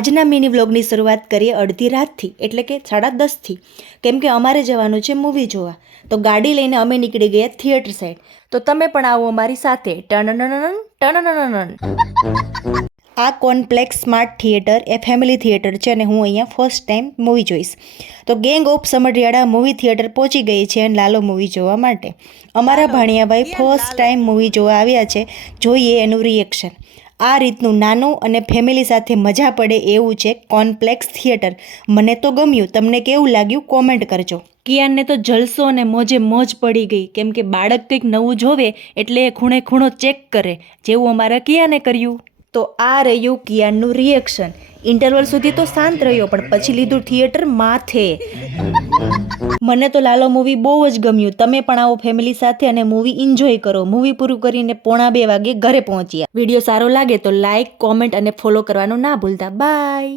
આજના મિની વ્લોગની શરૂઆત કરીએ અડધી રાતથી, એટલે કે 10:30થી, કેમ કે અમારે જવાનું છે મૂવી જોવા. તો ગાડી લઈને અમે નીકળી ગયા થિયેટર સાઈડ. તો તમે પણ આવો અમારી સાથે. ટનનનનન ટનનનનન. આ કોમ્પ્લેક્સ સ્માર્ટ થિયેટર એ ફેમિલી થિયેટર છે અને હું અહીંયા ફર્સ્ટ ટાઈમ મૂવી જોઈશ. તો gang of Samadhiyala movie theatre પહોંચી ગઈ છે અને લાલો મૂવી જોવા માટે. અમારા ભાણિયાભાઈ ફર્સ્ટ ટાઈમ મૂવી જોવા આવ્યા છે. જોઈએ એનું રિએક્શન. આ રીતનું નાનું અને ફેમિલી સાથે મજા પડે એવું છે કોમ્પ્લેક્સ થિયેટર. મને તો ગમ્યું. તમને કેવું લાગ્યું કોમેન્ટ કરજો. કિયાનને તો જલસો અને મોજે મોજ પડી ગઈ, કેમ કે બાળક કંઈક નવું જોવે એટલે એ ખૂણે ખૂણો ચેક કરે, જેવું અમારા કિયાને કર્યું. તો આ રહ્યું કિયાનનું રિએક્શન. ઇન્ટરવલ સુધી તો શાંત રહ્યો, પણ પછી લીધું થિયેટર માથે. મને તો લાલો મૂવી બહુ જ ગમ્યું. તમે પણ આવો ફેમિલી સાથે અને મૂવી એન્જોય કરો. મૂવી પૂરું કરીને 1:45 વાગે ઘરે પહોંચ્યા. વિડીયો સારો લાગે તો લાઇક, કોમેન્ટ અને ફોલો કરવાનું ના ભૂલતા. બાય.